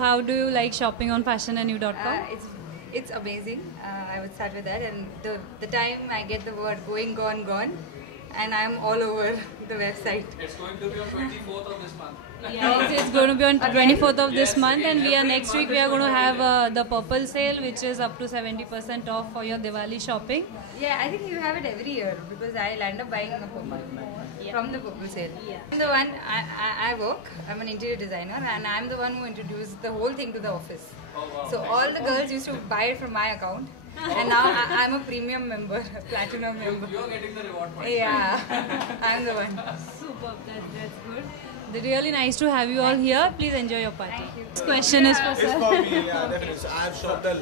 How do you like shopping on fashionandnew.com? It's amazing. I would start with that, and the time I get the word going, gone, gone, and I'm all over the website. It's going to be on 24th of this month. Yes, it's going to be on 24th of this month, and we are next week. We are going to have the purple sale, which is up to 70% off for your Diwali shopping. Yeah, I think you have it every year because I'll end up buying a purple from the purple sale. Yeah. I'm the one. I work. I'm an interior designer, and I'm the one who introduced the whole thing to the office. So all the girls used to buy it from my account, and now I'm a premium member, a platinum member. You're getting the reward points. Yeah, I'm the one. Superb, that's good. They're really nice to have you all here. Please enjoy your party. Thank you. This question is for It's sir. for me, yeah, definitely. So I've shopped a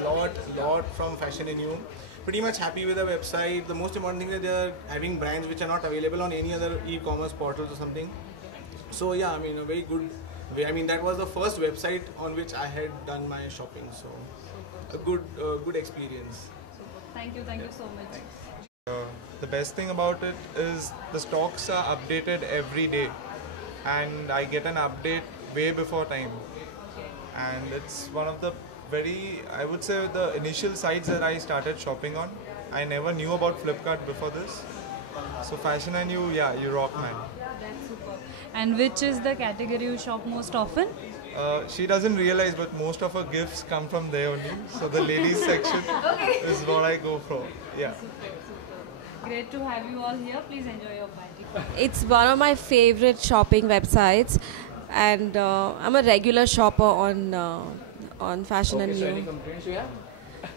lot from Fashion and New. Pretty much happy with the website. The most important thing is that they're having brands which are not available on any other e-commerce portals or something. So yeah, I mean a very good way. I mean that was the first website on which I had done my shopping. So a good experience. Thank you so much. The best thing about it is the stocks are updated every day, and I get an update way before time. And it's one of the I would say the initial sites that I started shopping on. I never knew about Flipkart before this. So Fashion and You, yeah, you rock, man. That's super. And which is the category you shop most often? She doesn't realize, but most of her gifts come from there only. So the ladies section is what I go for. Yeah. Great to have you all here. Please enjoy your party. It's one of my favorite shopping websites, and I'm a regular shopper on Fashion and So any New. complaints you have?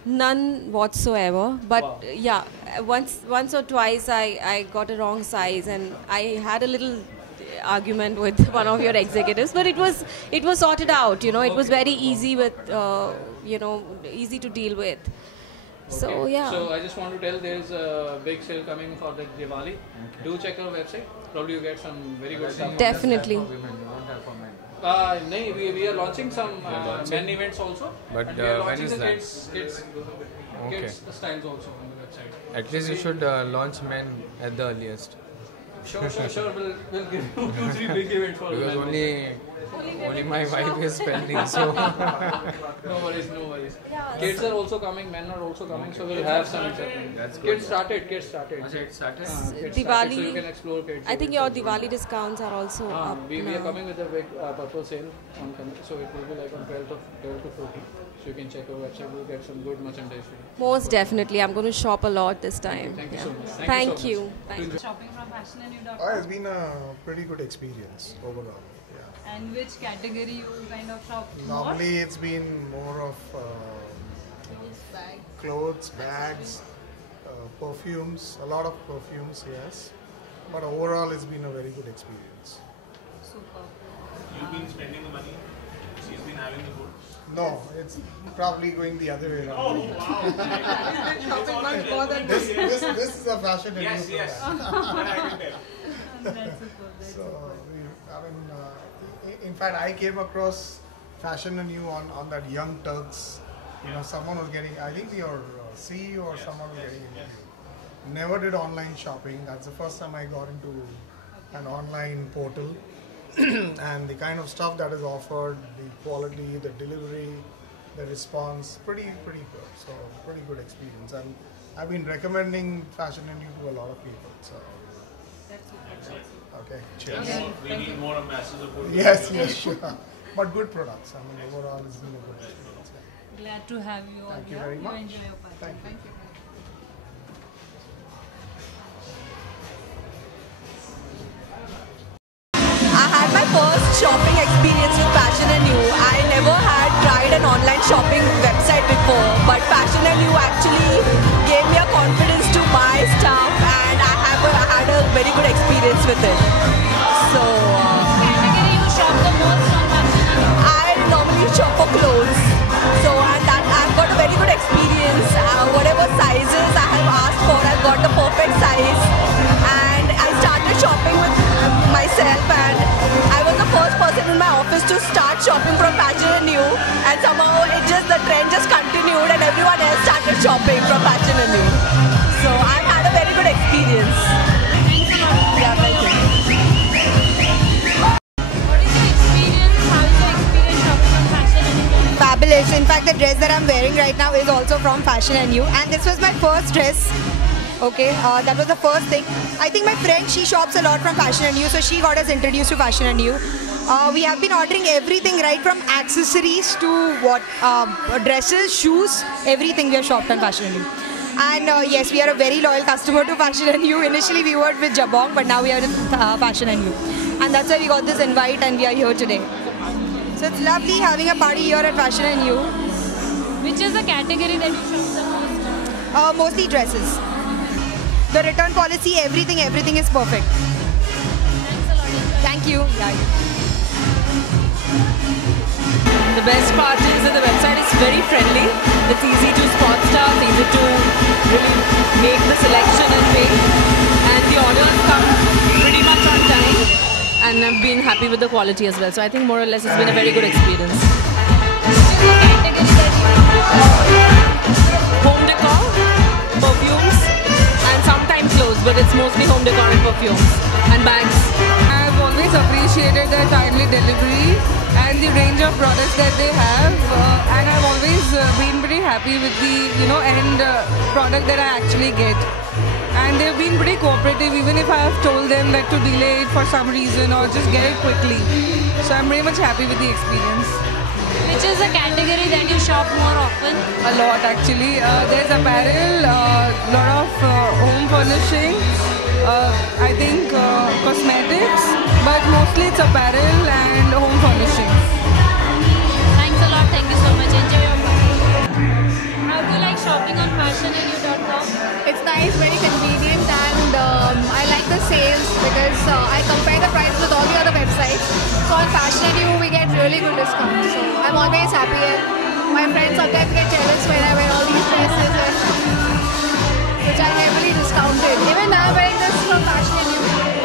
None whatsoever. But Wow. yeah, once or twice I got a wrong size, and I had a little argument with one of your executives, but it was sorted out. It was very easy easy to deal with. So Okay. yeah. So I just want to tell there's a big sale coming for the Diwali. Do check our website. Probably you get some very good stuff. Definitely. No, we are launching some men events also. But and we are when launching is the that? kids styles also on the website. At least you should launch men at the earliest. Sure. We'll give you 2-3 big events for Because men. only my wife is spending, so No worries. Kids are also coming, men are also coming, so we'll have some. That's good. Kids started. it started. Kids Diwali- started, so you can explore kids. I think your Diwali discounts are also up we are now. coming with a big purple sale on so it will be like on 12 to 14. So you can check our website. We'll get some good merchandise for you. Most definitely. I'm going to shop a lot this time. Thank you Yeah. so much. Thank you. Thank you. Shopping from fashionandnew.com. It's been a pretty good experience overall. Yeah. And which category you kind of shop more? Normally it's been more of clothes, bags, perfumes, a lot of perfumes, yes. But overall it's been a very good experience. Super. You've been spending the money. She's been having the good. No, it's probably going the other way around. Shopping much more than This is a fashion review Yes. program. That I can tell. That's super. So, in fact, I came across Fashion and You on that Young Turks. Someone was getting, I think your CEO or someone was getting interviewed. Never did online shopping. That's the first time I got into an online portal. And the kind of stuff that is offered, the quality, the delivery, the response, pretty good. So, pretty good experience. And I've been recommending Fashion and You to a lot of people. So, okay, cheers. We need more masses of good. Yes, sure. But good products. I mean, overall, it's been a good experience. Yeah. Glad to have you all Thank you here. very much. Enjoy your party. Thank you. I had my first shopping experience with Fashion and You. I never had tried an online shopping website before, but Fashion and You actually gave me a confidence to buy stuff, and I had a very good experience with it. So Category you shop the most on Fashion? I normally shop for clothes. So and that I've got a very good experience. Whatever sizes I have asked for, I've got the perfect size. And I started shopping with myself, and I was the first person in my office to start shopping from Fashion and You. And somehow the trend just continued, and everyone else started shopping from Fashion and You. So I've had a very good experience. Yeah, thank you. What is your experience? How is your experience shopping on Fashion and fact, the dress that I'm wearing right now is also from Fashion and You, and this was my first dress. Okay, that was the first thing. I think my friend, she shops a lot from Fashion and You, so she got us introduced to Fashion and You. We have been ordering everything, right from accessories to dresses, shoes, everything we have shopped on Fashion and You. And yes, we are a very loyal customer to Fashion and You. Initially we worked with Jabong, but now we are with Fashion and You. And that's why we got this invite and we are here today. So it's lovely having a party here at Fashion and You. Which is the category that you shop the most? Mostly dresses. The return policy, everything is perfect. Thanks a lot. Thank you. Yeah. The best part is that the website is very friendly. It's easy to spot stuff, easy to really make the selection and pick. And the orders come pretty much on time. And I've been happy with the quality as well. So I think more or less it's been a very good experience. Home decor, perfumes, and sometimes clothes, but it's mostly home decor and perfumes and bags. I've always appreciated their timely delivery and the range of products that they have, and I've always been pretty happy with the end product that I actually get. And they've been pretty cooperative, even if I have told them that to delay it for some reason or just get it quickly. So I'm very much happy with the experience. Which is a category that you shop more often? A lot actually. There's apparel, a lot of home furnishing, I think cosmetics, but mostly it's apparel and home furnishing. Thanks a lot. Thank you so much. Enjoy your party. How do you like shopping on fashionandyou.com? It's nice, very convenient, and I like the sales because I compare the prices with all the other websites. So on Fashion and You we get really good discounts. So I'm always happy, and my friends sometimes get jealous when I wear all these dresses, which are heavily discounted. Even now I'm wearing this from Fashion and You,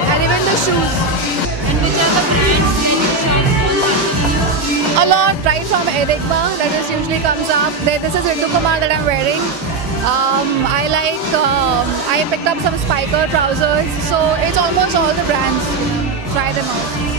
and even the shoes. And which are the brands that you shop A lot, right from Enigma, that just usually comes up. This is Rindu Kumar that I'm wearing. I picked up some Spiker trousers, so it's almost all the brands. Try them out.